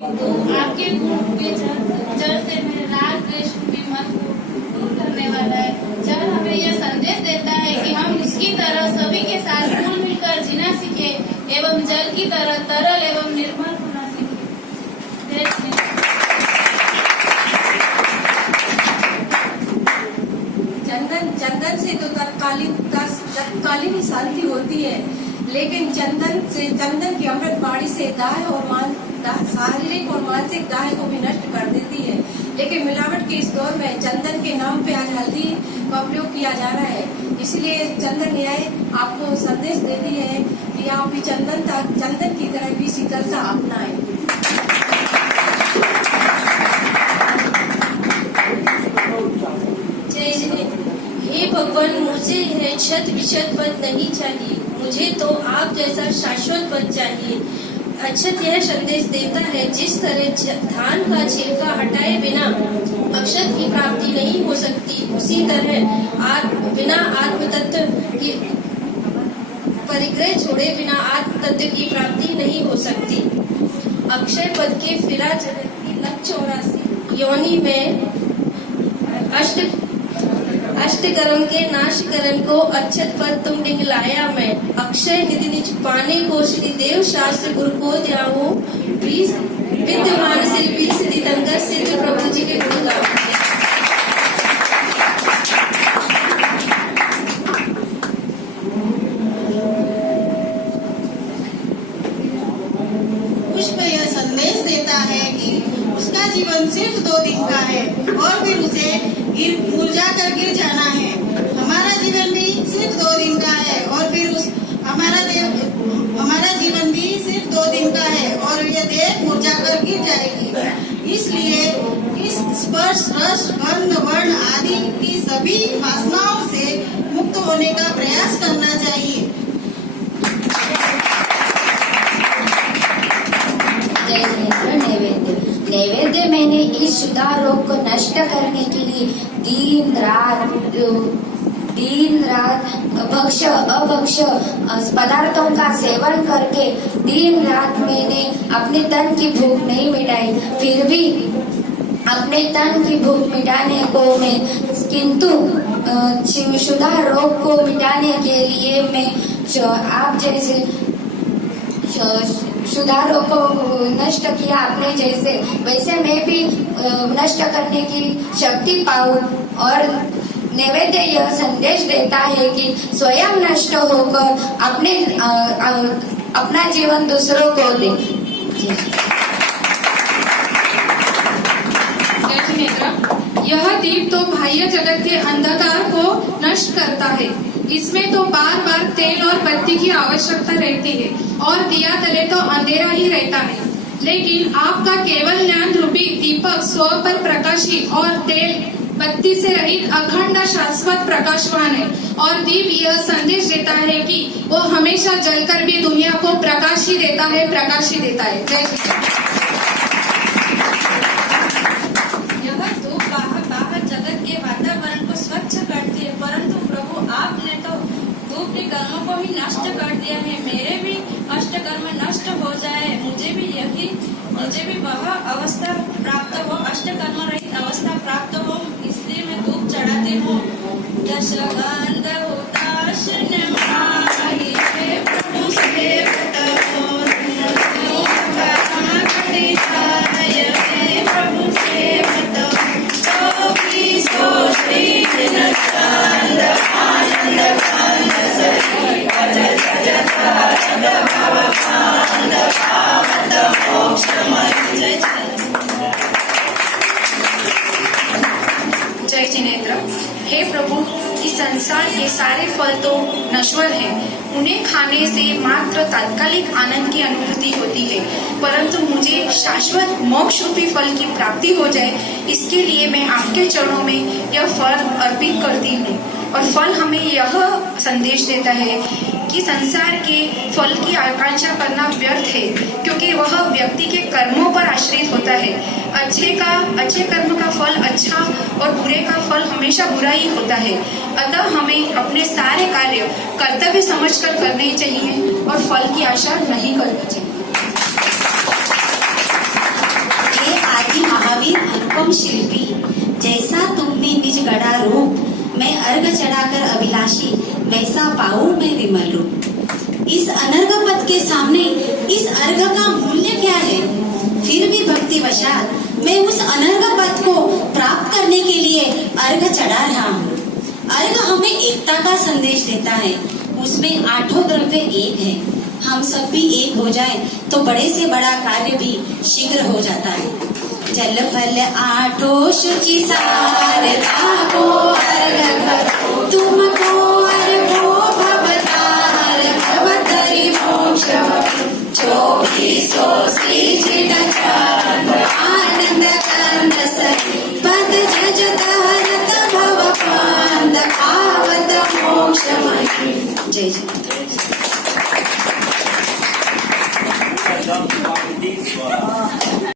आपके गुण के जल से मेरे राग द्वेष रूपी मन को दूर करने वाला है। जल हमें यह संदेश देता है कि हम उसकी तरह सभी के साथ घुल मिलकर जीना सीखे एवं जल की तरह तरल एवं निर्मल होना सीखे। चंदन से तो तत्कालीन शांति होती है, लेकिन चंदन की अमृत बाणी से शारीरिक और मानसिक दाह को भी नष्ट कर देती है। लेकिन मिलावट के इस दौर में चंदन के नाम पे आज हल्दी का उपयोग किया जा रहा है। इसलिए चंदन न्याय आपको संदेश देती है कि आप भी चंदन की तरह भी शीतलता अपनाएं। हे भगवान, मुझे यह शत विशत पद नहीं चाहिए, मुझे तो आप जैसा शाश्वत पद चाहिए। अक्षत यह संदेश देता है, जिस तरह धान का छिलका हटाए बिना अक्षत की प्राप्ति नहीं हो सकती, उसी तरह बिना आत्म तत्व की परिग्रह छोड़े बिना आत्म तत्व की प्राप्ति नहीं हो सकती। अक्षय पद के फिरा जगत की लक्ष्य 84 योनि में अष्टकर्म के नाशकरण को अक्षत पद तुम निकलाया मैं। अक्षय निधि निज पाने को श्री देव शास्त्र गुरु को जाओ, विद्यमान शिल्पी सिद्धितंकर सिद्ध प्रभु जी के गुरु गाओ। पुष्प यह संदेश देता है कि उसका जीवन सिर्फ 2 दिन का है और फिर उसे मुरझाकर गिर जाना है। हमारा जीवन भी सिर्फ 2 दिन का है और फिर हमारा जीवन भी सिर्फ 2 दिन का है और यह देह मुरझाकर गिर जाएगी। इसलिए इस स्पर्श रस गंध वर्ण आदि की सभी वासनाओं से मुक्त होने का प्रयास करना चाहिए। नैवेद्य मैंने इस शुदा रोग को नष्ट करने के लिए दिन रात भक्ष अभक्ष पदार्थों का सेवन करके दिन रात मैंने अपने तन की भूख नहीं मिटाई। फिर भी अपने तन की भूख मिटाने को मैं किंतु शुदा रोग को मिटाने के लिए मैं आप जैसे सुधारों को नष्ट किया आपने जैसे, वैसे मैं भी नष्ट करने की शक्ति पाऊं। और नैवेद्य यह संदेश देता है कि स्वयं नष्ट होकर अपना जीवन दूसरों को दे। यह दीप तो बाह्य जगत के अंधकार को नष्ट करता है। इसमें तो बार बार तेल और बत्ती की आवश्यकता रहती है और दिया तले तो अंधेरा ही रहता है। लेकिन आपका केवल ज्ञान रूपी दीपक स्व पर प्रकाशी और तेल बत्ती से रहित अखंड शाश्वत प्रकाशवान है। और दीप यह संदेश देता है कि वो हमेशा जलकर भी दुनिया को प्रकाश ही देता है, प्रकाश ही देता है। जय श्री राम। यह धूप बाहर जगत के वातावरण को स्वच्छ करती है, परंतु प्रभु आपने तो धूप के कर्मों को ही नष्ट कर दिया है। मेरे भी अष्ट कर्म नष्ट हो जाए, मुझे भी वह अवस्था प्राप्त हो, अष्ट कर्म रहित अवस्था प्राप्त हो, इसलिए मैं धूप चढ़ाती हूँ। दशगंध प्रभु से प्रभु से जय जिनेन्द्र। हे प्रभु, इस संसार के सारे फल तो नश्वर हैं, उन्हें खाने से मात्र तात्कालिक आनंद की अनुभूति होती है, परंतु मुझे शाश्वत मोक्ष रूपी फल की प्राप्ति हो जाए, इसके लिए मैं आपके चरणों में यह फल अर्पित करती हूँ। और फल हमें यह संदेश देता है कि संसार के फल की आकांक्षा करना व्यर्थ है, क्योंकि वह व्यक्ति के कर्मों पर आश्रित होता है। अच्छे कर्म का फल अच्छा और बुरे का फल हमेशा बुरा ही होता है। अतः हमें अपने सारे कार्य कर्तव्य समझकर करने चाहिए और फल की आशा नहीं करनी चाहिए। अनुपम शिल्पी, जैसा तुमने निज गढ़ा रूप, मैं अर्घ चढ़ाकर अभिलाषी, वैसा पाऊं मैं विमल रूप। इस अनर्घ पद के सामने इस अर्घ का मूल्य क्या है? फिर भी भक्ति वशात मैं उस अनर्घ पद को प्राप्त करने के लिए अर्घ चढ़ा रहा हूँ। अर्घ हमें एकता का संदेश देता है, उसमें 8 द्रव्य एक है। हम सब भी एक हो जाएं तो बड़े से बड़ा कार्य भी शीघ्र हो जाता है। जल फल 8 शुचि सार ताको अर्घ करो, तुमको अर्घो भवतार भवतरि मोक्ष 24 सृजित आनंद कंद सहि पद जजत हरत भव पांद पावत मोक्ष। जय जय।